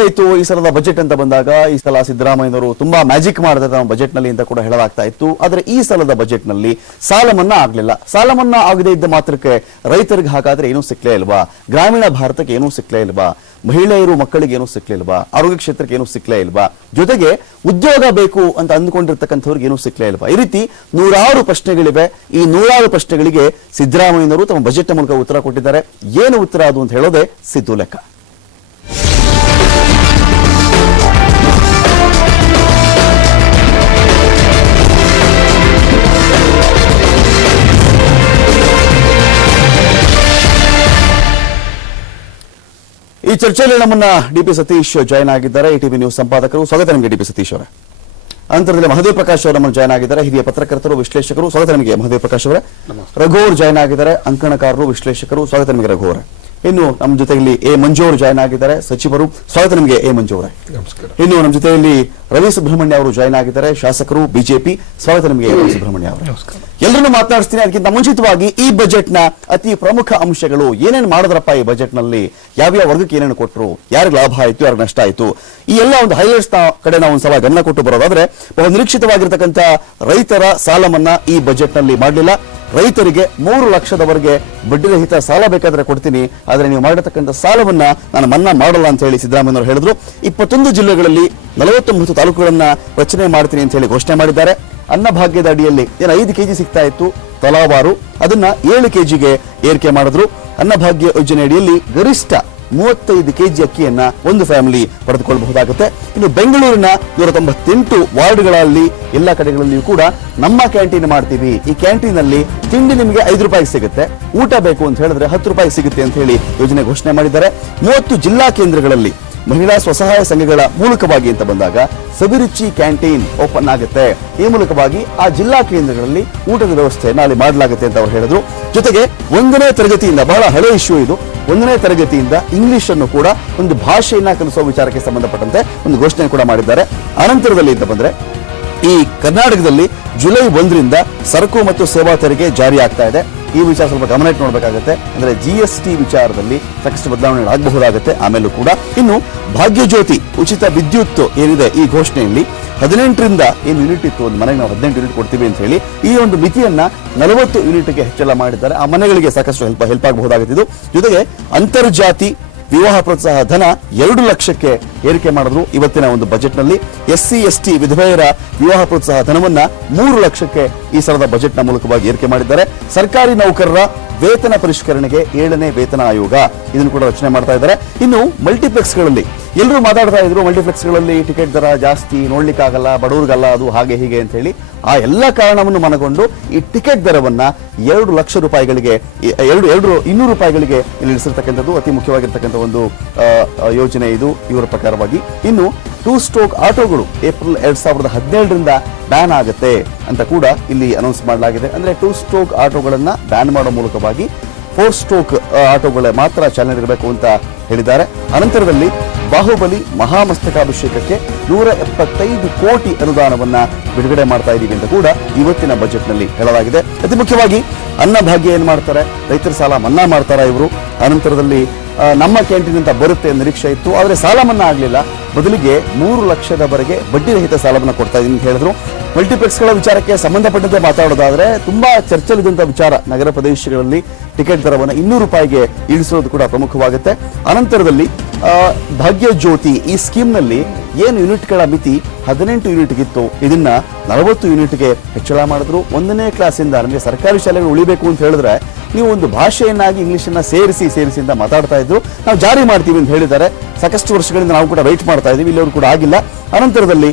ಇತ್ತು ಈ ಸಲದ ಬಜೆಟ್ ಅಂತ ಬಂದಾಗ ಈ ಸಲ ಸಿದ್ದರಾಮಯ್ಯನವರು ತುಂಬಾ ಮ್ಯಾಜಿಕ್ ಮಾಡಿದ್ರೆ ನಮ್ಮ ಬಜೆಟ್ ನಲ್ಲಿ ಅಂತ ಕೂಡ ಹೇಳಲಾಗ್ತಾ ಇತ್ತು. ಆದ್ರೆ ಈ ಸಲದ ಬಜೆಟ್ ನಲ್ಲಿ ಸಾಲ ಮನ್ನಾ ಆಗ್ಲಿಲ್ಲ. ಸಾಲ ಮನ್ನಾ ಆಗದೆ ಇದ್ದ ಮಾತ್ರಕ್ಕೆ ರೈತರಿಗೆ ಹಾಗಾದ್ರೆ ಏನೂ ಸಿಕ್ಲೇ ಇಲ್ವಾ, ಗ್ರಾಮೀಣ ಭಾರತಕ್ಕೆ ಏನೂ ಸಿಕ್ಲೇ ಇಲ್ವಾ, ಮಹಿಳೆಯರು ಮಕ್ಕಳಿಗೆ ಏನೂ ಸಿಕ್ಲೇ ಇಲ್ವಾ, ಆರೋಗ್ಯ ಕ್ಷೇತ್ರಕ್ಕೆ ಏನೂ ಸಿಕ್ಲೇ ಇಲ್ವಾ, ಜೊತೆಗೆ ಉದ್ಯೋಗ ಬೇಕು ಅಂತ ಅಂದುಕೊಂಡಿರ್ತಕ್ಕಂಥವ್ರಿಗೆ ಏನೂ ಸಿಕ್ಲೇ ಇಲ್ವಾ. ಈ ರೀತಿ ನೂರಾರು ಪ್ರಶ್ನೆಗಳಿವೆ. ಈ ನೂರಾರು ಪ್ರಶ್ನೆಗಳಿಗೆ ಸಿದ್ದರಾಮಯ್ಯನವರು ತಮ್ಮ ಬಜೆಟ್ ಮೂಲಕ ಉತ್ತರ ಕೊಟ್ಟಿದ್ದಾರೆ. ಏನು ಉತ್ತರ ಅದು ಅಂತ ಹೇಳೋದೇ ಸಿದ್ದು ಲೆಕ್ಕ. ಈ ಚರ್ಚೆಯಲ್ಲಿ ನಮ್ಮನ್ನ ಡಿಪಿ ಸತೀಶ್ ಜಾಯ್ನ್ ಆಗಿದ್ದಾರೆ, ಇಟಿವಿ ನ್ಯೂಸ್ ಸಂಪಾದಕರು. ಸ್ವಾಗತ ನಿಮಗೆ ಡಿಪಿ ಸತೀಶ್ ಅವರೇ. ಅಂತರದಲ್ಲಿ ಮಹದೇವ್ ಪ್ರಕಾಶ್ ಅವರು ನಮ್ಮನ್ನು ಜಾಯ್ನ್ ಆಗಿದ್ದಾರೆ, ಹಿರಿಯ ಪತ್ರಕರ್ತರು, ವಿಶ್ಲೇಷಕರು. ಸ್ವಾಗತ ನಿಮಗೆ ಮಹದೇವ್ ಪ್ರಕಾಶ್ ಅವರೇ. ರಘು ಅವರು ಜಾಯ್ನ್ ಆಗಿದ್ದಾರೆ, ಅಂಕಣಕಾರರು, ವಿಶ್ಲೇಷಕರು. ಸ್ವಾಗತ ನಿಮಗೆ ರಘು ಅವರೇ. ಇನ್ನು ನಮ್ಮ ಜೊತೆಯಲ್ಲಿ ಎ ಮಂಜು ಅವರು ಜಾಯ್ನ್ ಆಗಿದ್ದಾರೆ, ಸಚಿವರು. ಸ್ವಾಗತ ನಿಮಗೆ ಎ ಮಂಜು ಅವರೇ. ಇನ್ನು ನಮ್ಮ ಜೊತೆಯಲ್ಲಿ ರವಿ ಸುಬ್ರಹ್ಮಣ್ಯ ಅವರು ಜಾಯ್ನ್ ಆಗಿದ್ದಾರೆ, ಶಾಸಕರು, ಬಿಜೆಪಿ. ಸ್ವಾಗತ ನಿಮಗೆ ರವಿ ಸುಬ್ರಹ್ಮಣ್ಯ ಅವರು. ಎಲ್ಲರನ್ನು ಮಾತನಾಡಿಸ್ತೀನಿ. ಅದಕ್ಕಿಂತ ಮುಂಚಿತವಾಗಿ ಈ ಬಜೆಟ್ ನ ಅತಿ ಪ್ರಮುಖ ಅಂಶಗಳು ಏನೇನು ಮಾಡಿದ್ರಪ್ಪ ಈ ಬಜೆಟ್ ನಲ್ಲಿ, ಯಾವ್ಯಾವ ವರ್ಗಕ್ಕೆ ಏನೇನು ಕೊಟ್ಟರು, ಯಾರಿಗೆ ಲಾಭ ಆಯ್ತು, ಯಾರಿಗೆ ನಷ್ಟ ಆಯ್ತು, ಈ ಎಲ್ಲ ಒಂದು ಹೈಲೈಟ್ಸ್ ಕಡೆ ನಾವು ಒಂದ್ಸಲ ಗಮನ ಕೊಟ್ಟು ಬರೋದಾದ್ರೆ, ಬಹು ನಿರೀಕ್ಷಿತವಾಗಿರ್ತಕ್ಕಂಥ ರೈತರ ಸಾಲ ಮನ್ನಾ ಈ ಬಜೆಟ್ ನಲ್ಲಿ ಮಾಡಲಿಲ್ಲ. ರೈತರಿಗೆ 3 ಲಕ್ಷದವರೆಗೆ ಬಡ್ಡಿರಹಿತ ಸಾಲ ಬೇಕಾದ್ರೆ ಕೊಡ್ತೀನಿ, ಆದ್ರೆ ನೀವು ಮಾಡಿರ್ತಕ್ಕಂಥ ಸಾಲವನ್ನ ನಾನು ಮನ್ನಾ ಮಾಡಲ್ಲ ಅಂತ ಹೇಳಿ ಸಿದ್ದರಾಮಯ್ಯನವರು ಹೇಳಿದ್ರು. 21 ಜಿಲ್ಲೆಗಳಲ್ಲಿ 49 ತಾಲೂಕುಗಳನ್ನ ರಚನೆ ಮಾಡ್ತೀನಿ ಅಂತ ಹೇಳಿ ಘೋಷಣೆ ಮಾಡಿದ್ದಾರೆ. ಅನ್ನಭಾಗ್ಯದ ಅಡಿಯಲ್ಲಿ ಏನು 5 ಕೆಜಿ ಸಿಗ್ತಾ ಇತ್ತು ತಲಾವಾರು, ಅದನ್ನ 7 ಕೆಜಿಗೆ ಏರಿಕೆ ಮಾಡಿದ್ರು. ಅನ್ನಭಾಗ್ಯ ಯೋಜನೆ ಅಡಿಯಲ್ಲಿ ಗರಿಷ್ಠ 35 ಕೆಜಿ ಅಕ್ಕಿಯನ್ನ ಒಂದು ಫ್ಯಾಮಿಲಿ ಪಡೆದುಕೊಳ್ಳಬಹುದಾಗುತ್ತೆ. ಇನ್ನು ಬೆಂಗಳೂರಿನ 198 ವಾರ್ಡ್ಗಳಲ್ಲಿ ಎಲ್ಲ ಕಡೆಗಳಲ್ಲಿಯೂ ಕೂಡ ನಮ್ಮ ಕ್ಯಾಂಟೀನ್ ಮಾಡ್ತೀವಿ, ಈ ಕ್ಯಾಂಟೀನ್ ಅಲ್ಲಿ ತಿಂಡಿ ನಿಮಗೆ 5 ರೂಪಾಯಿಗೆ ಸಿಗುತ್ತೆ, ಊಟ ಬೇಕು ಅಂತ ಹೇಳಿದ್ರೆ 10 ರೂಪಾಯಿಗೆ ಸಿಗುತ್ತೆ ಅಂತ ಹೇಳಿ ಯೋಜನೆ ಘೋಷಣೆ ಮಾಡಿದ್ದಾರೆ. 30 ಜಿಲ್ಲಾ ಕೇಂದ್ರಗಳಲ್ಲಿ ಮಹಿಳಾ ಸ್ವಸಹಾಯ ಸಂಘಗಳ ಮೂಲಕವಾಗಿ ಅಂತ ಬಂದಾಗ ಸವಿರುಚಿ ಕ್ಯಾಂಟೀನ್ ಓಪನ್ ಆಗುತ್ತೆ. ಈ ಮೂಲಕವಾಗಿ ಆ ಜಿಲ್ಲಾ ಕೇಂದ್ರಗಳಲ್ಲಿ ಊಟದ ವ್ಯವಸ್ಥೆಯನ್ನು ಅಲ್ಲಿ ಮಾಡಲಾಗುತ್ತೆ ಅಂತ ಅವರು ಹೇಳಿದ್ರು. ಜೊತೆಗೆ 1ನೇ ತರಗತಿಯಿಂದ, ಬಹಳ ಹಳೆ ಇಶ್ಯೂ ಇದು, 1ನೇ ತರಗತಿಯಿಂದ ಇಂಗ್ಲಿಷ್ ಅನ್ನು ಕೂಡ ಒಂದು ಭಾಷೆಯನ್ನ ಕಲಿಸುವ ವಿಚಾರಕ್ಕೆ ಸಂಬಂಧಪಟ್ಟಂತೆ ಒಂದು ಘೋಷಣೆ ಕೂಡ ಮಾಡಿದ್ದಾರೆ. ಅನಂತರದಲ್ಲಿ ಅಂತ ಬಂದ್ರೆ ಈ ಕರ್ನಾಟಕದಲ್ಲಿ ಜುಲೈ 1ರಿಂದ ಸರಕು ಮತ್ತು ಸೇವಾ ತೆರಿಗೆ ಜಾರಿ ಆಗ್ತಾ ಇದೆ. ಈ ವಿಚಾರ ಸ್ವಲ್ಪ ಗಮನ ಇಟ್ಟು ನೋಡಬೇಕಾಗುತ್ತೆ. ಅಂದ್ರೆ GST ವಿಚಾರದಲ್ಲಿ ಸಾಕಷ್ಟು ಬದಲಾವಣೆಗಳಾಗಬಹುದಾಗುತ್ತೆ ಆಮೇಲೂ ಕೂಡ. ಇನ್ನು ಭಾಗ್ಯಜ್ಯೋತಿ ಉಚಿತ ವಿದ್ಯುತ್ ಏನಿದೆ ಈ ಘೋಷಣೆಯಲ್ಲಿ 18ರಿಂದ ಏನು ಯೂನಿಟ್ ಇತ್ತು, ಒಂದು ಮನೆಗೆ ನಾವು 18 ಯೂನಿಟ್ ಕೊಡ್ತೀವಿ ಅಂತ ಹೇಳಿ ಈ ಒಂದು ಮಿತಿಯನ್ನ 40 ಯೂನಿಟ್ಗೆ ಹೆಚ್ಚಳ ಮಾಡಿದ್ದಾರೆ. ಆ ಮನೆಗಳಿಗೆ ಸಾಕಷ್ಟು ಹೆಲ್ಪ್ ಆಗಬಹುದಾಗುತ್ತೆ. ಜೊತೆಗೆ ಅಂತರ್ಜಾತಿ ವಿವಾಹ ಪ್ರೋತ್ಸಾಹ ಧನ 2 ಲಕ್ಷಕ್ಕೆ ಏರಿಕೆ ಮಾಡಿದ್ರು ಇವತ್ತಿನ ಒಂದು ಬಜೆಟ್ ನಲ್ಲಿ. SC ST ವಿಧವೆಯರ ವಿವಾಹ ಪ್ರೋತ್ಸಾಹ ಧನವನ್ನ 3 ಲಕ್ಷಕ್ಕೆ ಈ ಸಲದ ಬಜೆಟ್ ನ ಮೂಲಕವಾಗಿ ಏರಿಕೆ ಮಾಡಿದ್ದಾರೆ. ಸರ್ಕಾರಿ ನೌಕರರ ವೇತನ ಪರಿಷ್ಕರಣೆಗೆ 7ನೇ ವೇತನ ಆಯೋಗ ಇದನ್ನು ಕೂಡ ರಚನೆ ಮಾಡ್ತಾ ಇದ್ದಾರೆ. ಇನ್ನು ಮಲ್ಟಿಪ್ಲೆಕ್ಸ್ ಗಳಲ್ಲಿ ಎಲ್ಲರೂ ಮಾತಾಡ್ತಾ ಇದ್ರು, ಮಲ್ಟಿಪ್ಲೆಕ್ಸ್ ಗಳಲ್ಲಿ ಟಿಕೆಟ್ ದರ ಜಾಸ್ತಿ, ನೋಡ್ಲಿಕ್ಕಾಗಲ್ಲ, ಬಡವರಿಗಲ್ಲ, ಅದು ಹಾಗೆ ಹೀಗೆ ಅಂತ ಹೇಳಿ. ಆ ಎಲ್ಲ ಕಾರಣವನ್ನು ಮನಗೊಂಡು ಈ ಟಿಕೆಟ್ ದರವನ್ನ 2 ಲಕ್ಷ ರೂಪಾಯಿಗಳಿಗೆ, 200 ರೂಪಾಯಿಗಳಿಗೆ ಇಳಿಸಿರ್ತಕ್ಕಂಥದ್ದು ಅತಿ ಮುಖ್ಯವಾಗಿರ್ತಕ್ಕಂಥ ಒಂದು ಯೋಜನೆ ಇದು ಇವರ ಪ್ರಕಾರವಾಗಿ. ಇನ್ನು 2 ಸ್ಟ್ರೋಕ್ ಆಟೋಗಳು ಏಪ್ರಿಲ್ 2017ರಿಂದ ಬ್ಯಾನ್ ಆಗುತ್ತೆ ಅಂತ ಕೂಡ ಇಲ್ಲಿ ಅನೌನ್ಸ್ ಮಾಡಲಾಗಿದೆ. ಅಂದ್ರೆ 2 ಸ್ಟ್ರೋಕ್ ಆಟೋಗಳನ್ನ ಬ್ಯಾನ್ ಮಾಡೋ ಮೂಲಕವಾಗಿ 4 ಸ್ಟ್ರೋಕ್ ಆಟೋಗಳೇ ಮಾತ್ರ ಚಾಲನೆ ಇರಬೇಕು ಅಂತ ಹೇಳಿದ್ದಾರೆ. ಅನಂತರದಲ್ಲಿ ಬಾಹುಬಲಿ ಮಹಾಮಸ್ತಕಾಭಿಷೇಕಕ್ಕೆ 175 ಕೋಟಿ ಅನುದಾನವನ್ನ ಬಿಡುಗಡೆ ಮಾಡ್ತಾ ಇದೀವಿ ಅಂತ ಕೂಡ ಇವತ್ತಿನ ಬಜೆಟ್ ನಲ್ಲಿ ಹೇಳಲಾಗಿದೆ. ಅತಿ ಮುಖ್ಯವಾಗಿ ಅನ್ನಭಾಗ್ಯ ಏನ್ ಮಾಡ್ತಾರೆ, ರೈತರ ಸಾಲ ಮನ್ನಾ ಮಾಡ್ತಾರ ಇವರು. ಅನಂತರದಲ್ಲಿ ನಮ್ಮ ಕ್ಯಾಂಟೀನ್ ಅಂತ ಬರುತ್ತೆ ನಿರೀಕ್ಷೆ ಇತ್ತು, ಆದರೆ ಸಾಲ ಮನ್ನಾ ಆಗಲಿಲ್ಲ. ಬದಲಿಗೆ 3 ಲಕ್ಷದವರೆಗೆ ಬಡ್ಡಿರಹಿತ ಸಾಲವನ್ನು ಕೊಡ್ತಾ ಇದೀನಿ ಅಂತ ಹೇಳಿದ್ರು. ಮಲ್ಟಿಪ್ಲೆಕ್ಸ್ಗಳ ವಿಚಾರಕ್ಕೆ ಸಂಬಂಧಪಟ್ಟಂತೆ ಮಾತಾಡೋದಾದ್ರೆ ತುಂಬಾ ಚರ್ಚೆಲಿದ್ದಂತಹ ವಿಚಾರ, ನಗರ ಪ್ರದೇಶಗಳಲ್ಲಿ ಟಿಕೆಟ್ ದರವನ್ನು 200 ರೂಪಾಯಿಗೆ ಇಳಿಸೋದು ಕೂಡ ಪ್ರಮುಖವಾಗುತ್ತೆ. ಅನಂತರದಲ್ಲಿ ಭಾಗ್ಯ ಜ್ಯೋತಿ ಈ ಸ್ಕೀಮ್ನಲ್ಲಿ ಏನು ಯೂನಿಟ್ಗಳ ಮಿತಿ 18 ಯೂನಿಟ್ಗಿತ್ತು, ಇದನ್ನ 40 ಯೂನಿಟ್ಗೆ ಹೆಚ್ಚಳ ಮಾಡಿದ್ರು. 1ನೇ ಕ್ಲಾಸಿಂದ ನಮಗೆ ಸರ್ಕಾರಿ ಶಾಲೆಗಳು ಉಳಿಬೇಕು ಅಂತ ಹೇಳಿದ್ರೆ ನೀವು ಒಂದು ಭಾಷೆಯನ್ನಾಗಿ ಇಂಗ್ಲಿಷನ್ನ ಸೇರಿಸಿ ಅಂತ ಮಾತಾಡ್ತಾ ಇದ್ರು. ನಾವು ಜಾರಿ ಮಾಡ್ತೀವಿ ಅಂತ ಹೇಳಿದ್ದಾರೆ. ಸಾಕಷ್ಟು ವರ್ಷಗಳಿಂದ ನಾವು ಕೂಡ ವೆಯ್ಟ್ ಮಾಡ್ತಾ ಇದೀವಿ, ಇಲ್ಲಿಯವರು ಕೂಡ ಆಗಿಲ್ಲ. ಅನಂತರದಲ್ಲಿ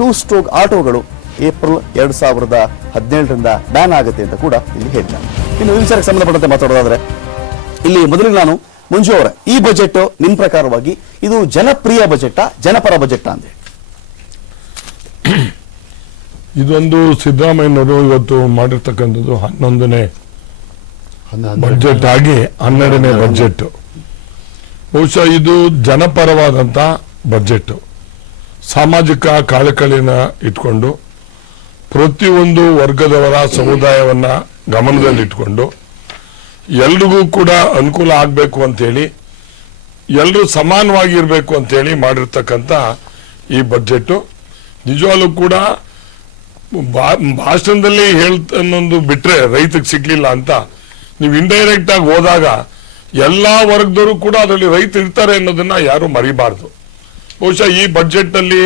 2 ಸ್ಟ್ರೋಕ್ ಆಟೋಗಳು ಏಪ್ರಿಲ್ 2017ರಿಂದ ಬ್ಯಾನ್ ಆಗುತ್ತೆ ಅಂತ ಕೂಡ ಇಲ್ಲಿ ಹೇಳಿದ್ದಾರೆ. ಇನ್ನು ಈ ವಿಚಾರಕ್ಕೆ ಸಂಬಂಧಪಟ್ಟಂತೆ ಮಾತಾಡೋದಾದ್ರೆ ಇಲ್ಲಿ ಮೊದಲಿಗೆ ನಾನು ಮಂಜು ಅವರ, ಈ ಬಜೆಟ್ ನಿಮ್ ಪ್ರಕಾರವಾಗಿ ಇದು ಜನಪ್ರಿಯ ಬಜೆಟ್, ಜನಪರ ಬಜೆಟ್ ಅಂತ ಇದೊಂದು ಸಿದ್ದರಾಮಯ್ಯನವರು ಇವತ್ತು ಮಾಡಿರ್ತಕ್ಕಂಥದ್ದು 11ನೇ ಬಜೆಟ್ ಆಗಿ 12ನೇ ಬಜೆಟ್. ಬಹುಶಃ ಇದು ಜನಪರವಾದಂತ ಬಜೆಟ್. ಸಾಮಾಜಿಕ ಕಳಕಳಿನ ಇಟ್ಕೊಂಡು ಪ್ರತಿಯೊಂದು ವರ್ಗದವರ ಸಮುದಾಯವನ್ನ ಗಮನದಲ್ಲಿಟ್ಕೊಂಡು ಎಲ್ರಿಗೂ ಕೂಡ ಅನುಕೂಲ ಆಗಬೇಕು ಅಂತೇಳಿ ಎಲ್ಲರೂ ಸಮಾನವಾಗಿರ್ಬೇಕು ಅಂತ ಹೇಳಿ ಮಾಡಿರ್ತಕ್ಕಂಥ ಈ ಬಜೆಟ್ ನಿಜವಾಗ್ಲೂ ಕೂಡ ಭಾಷಣದಲ್ಲಿ ಅನ್ನೊಂದು ಬಿಟ್ರೆ ರೈತಕ್ಕೆ ಸಿಗ್ಲಿಲ್ಲ ಅಂತ ನೀವು ಇಂಡೈರೆಕ್ಟ್ ಆಗಿ ಹೋದಾಗ ಎಲ್ಲಾ ವರ್ಗದವರು ಕೂಡ ಅದರಲ್ಲಿ ರೈತರು ಇರ್ತಾರೆ ಅನ್ನೋದನ್ನ ಯಾರು ಮರಿಬಾರ್ದು. ಬಹುಶಃ ಈ ಬಜೆಟ್ ನಲ್ಲಿ